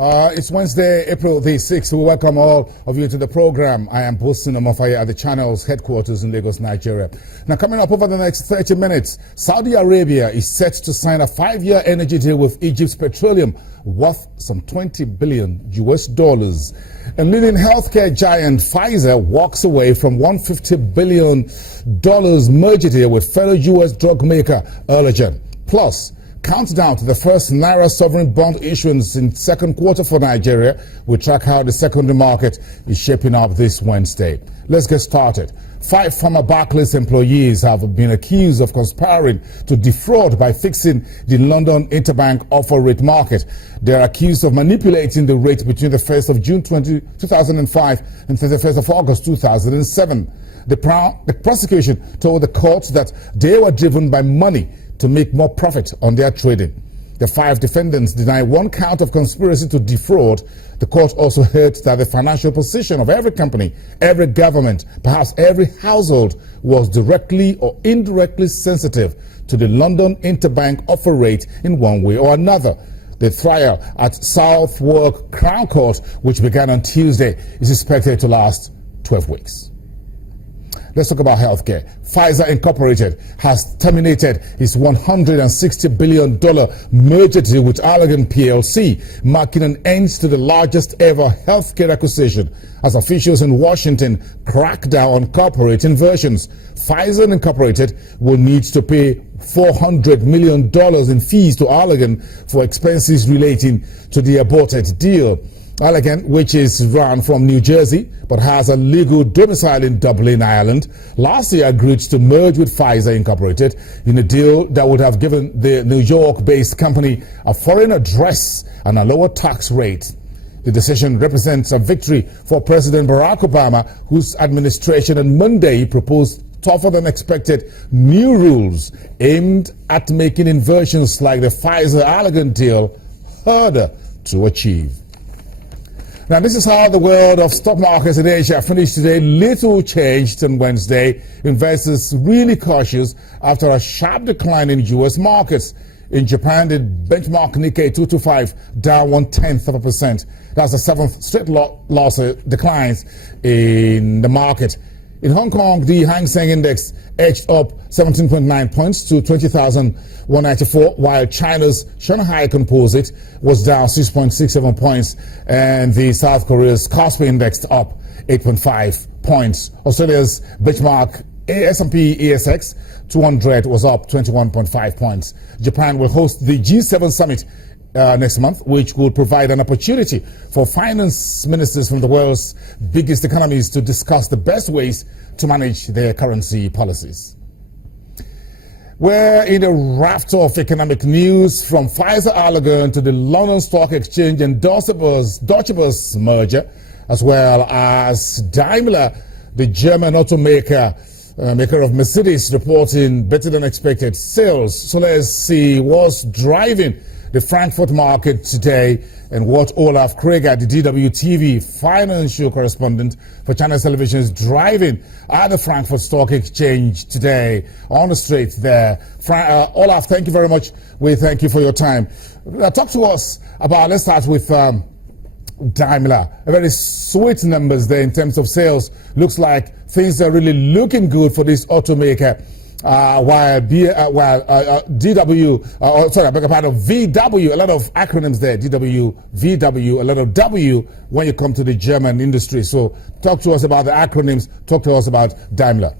It's Wednesday, April the 6th. We welcome all of you to the program. I am Bosun Omofaya at the channel's headquarters in Lagos, Nigeria. Now, coming up over the next 30 minutes, Saudi Arabia is set to sign a 5-year energy deal with Egypt's petroleum worth some $20 billion. And leading healthcare giant Pfizer walks away from $150 billion merger deal with fellow U.S. drug maker Allergan. Plus, countdown to the first Naira sovereign bond issuance in second quarter for Nigeria. We track how the secondary market is shaping up this Wednesday. Let's get started. 5 former Barclays employees have been accused of conspiring to defraud by fixing the London interbank offer rate market. They are accused of manipulating the rate between the 1st of June 2005 and 31st of August 2007. The prosecution told the court that they were driven by money to make more profit on their trading. The 5 defendants deny 1 count of conspiracy to defraud. The court also heard that the financial position of every company, every government, perhaps every household was directly or indirectly sensitive to the London interbank offer rate in one way or another. The trial at Southwark Crown Court, which began on Tuesday, is expected to last 12 weeks. Let's talk about healthcare. Pfizer Incorporated has terminated its $160 billion merger deal with Allergan PLC, marking an end to the largest ever healthcare acquisition as officials in Washington crack down on corporate inversions. Pfizer Incorporated will need to pay $400 million in fees to Allergan for expenses relating to the aborted deal. Allergan, which is run from New Jersey but has a legal domicile in Dublin, Ireland, last year agreed to merge with Pfizer Incorporated in a deal that would have given the New York-based company a foreign address and a lower tax rate. The decision represents a victory for President Barack Obama, whose administration on Monday proposed tougher than expected new rules aimed at making inversions like the Pfizer-Allergan deal harder to achieve. Now, this is how the world of stock markets in Asia finished today. Little changed on Wednesday. Investors really cautious after a sharp decline in U.S. markets. In Japan, the benchmark Nikkei 225 down 0.1%. That's the 7th straight declines in the market. In Hong Kong, the Hang Seng Index edged up 17.9 points to 20,194, while China's Shanghai Composite was down 6.67 points, and the South Korea's Kospi Index up 8.5 points. Australia's benchmark S&P ASX 200 was up 21.5 points. Japan will host the G7 summit next month, which will provide an opportunity for finance ministers from the world's biggest economies to discuss the best ways to manage their currency policies. We're in a raft of economic news, from Pfizer-Allergan to the London Stock Exchange and Deutsche Börse merger, as well as Daimler, the German automaker, maker of Mercedes, reporting better than expected sales. So let's see what's driving the Frankfurt market today and what Olaf Kreger, the DWTV financial correspondent for Channel Television, is driving at the Frankfurt Stock Exchange today. On the street there. Olaf, thank you very much. We thank you for your time. Talk to us about, let's start with Daimler. A very sweet numbers there in terms of sales. Looks like things are really looking good for this automaker. While VW, a lot of acronyms there, DW, VW, a lot of W when you come to the German industry. So talk to us about the acronyms, talk to us about Daimler.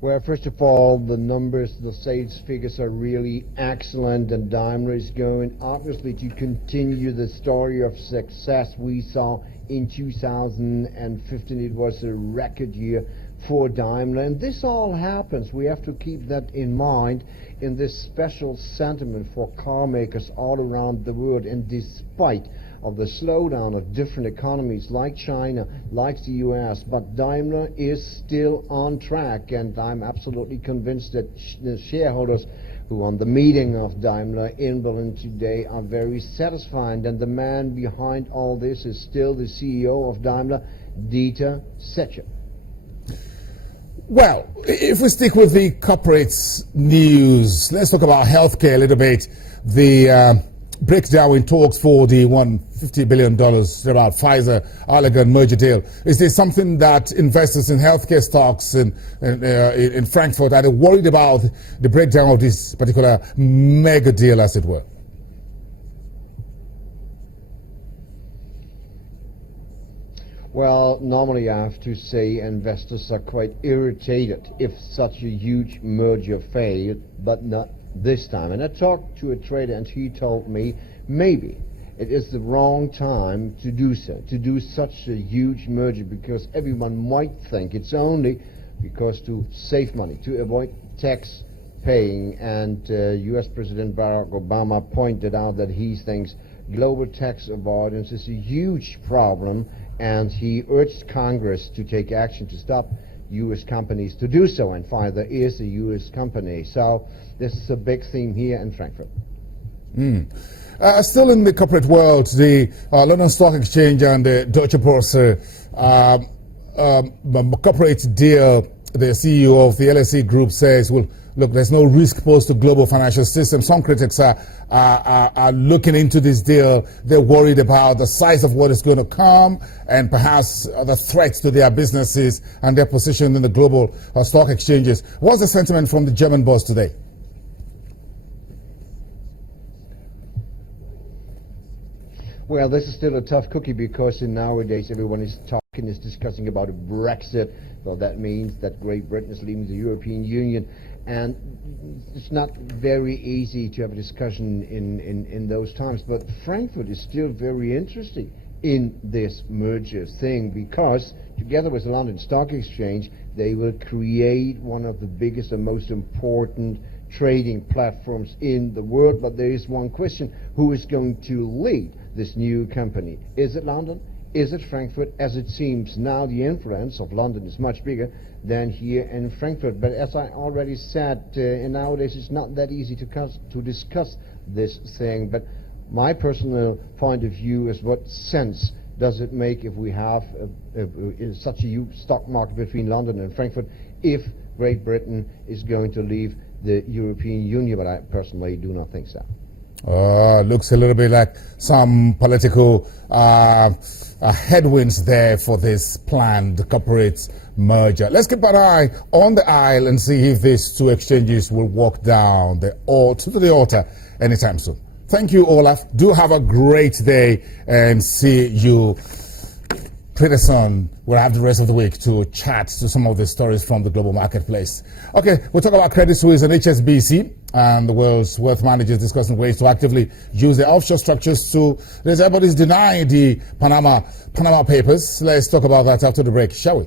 Well, first of all, the numbers, the sales figures are really excellent, and Daimler is going obviously to continue the story of success we saw in 2015. It was a record year for Daimler, and this all happens, we have to keep that in mind, in this special sentiment for car makers all around the world. And despite of the slowdown of different economies like China, like the US, but Daimler is still on track, and I'm absolutely convinced that the shareholders who on the meeting of Daimler in Berlin today are very satisfied, and the man behind all this is still the CEO of Daimler, Dieter Zetsche. Well, if we stick with the corporate news, let's talk about healthcare a little bit. The breakdown in talks for the $150 billion about Pfizer Allergan merger deal. Is there something that investors in healthcare stocks in Frankfurt are they worried about the breakdown of this particular mega deal, as it were? Well, normally I have to say investors are quite irritated if such a huge merger failed, but not this time. And I talked to a trader and he told me maybe it is the wrong time to do so, to do such a huge merger, because everyone might think it's only because to save money, to avoid tax paying. And US President Barack Obama pointed out that he thinks global tax avoidance is a huge problem, and he urged Congress to take action to stop U.S. companies to do so, and Pfizer is a U.S. company. So this is a big theme here in Frankfurt. Still in the corporate world, the London Stock Exchange and the Deutsche Börse corporate deal, the CEO of the LSE Group says, well, look, there's no risk posed to global financial system. Some critics are looking into this deal. They're worried about the size of what is going to come and perhaps the threats to their businesses and their position in the global stock exchanges. What's the sentiment from the German boss today? Well, this is still a tough cookie, because nowadays everyone is discussing about a Brexit. Well, that means that Great Britain is leaving the European Union, and it's not very easy to have a discussion in those times. But Frankfurt is still very interesting in this merger thing, because together with the London Stock Exchange, they will create one of the biggest and most important trading platforms in the world. But there is one question: who is going to lead this new company? Is it London? Is it Frankfurt? As it seems now, the influence of London is much bigger than here in Frankfurt. But as I already said, nowadays it's not that easy to discuss this thing. But my personal point of view is, what sense does it make if we have such a huge stock market between London and Frankfurt if Great Britain is going to leave the European Union? But I personally do not think so. Looks a little bit like some political headwinds there for this planned corporate merger. Let's keep an eye on the aisle and see if these two exchanges will walk down to the altar anytime soon. Thank you, Olaf. Do have a great day, and see you pretty soon. We'll have the rest of the week to chat to some of the stories from the global marketplace. Okay, we'll talk about Credit Suisse and HSBC, and the world's wealth managers discussing ways to actively use their offshore structures to, everybody's denying the Panama Papers. Let's talk about that after the break, shall we?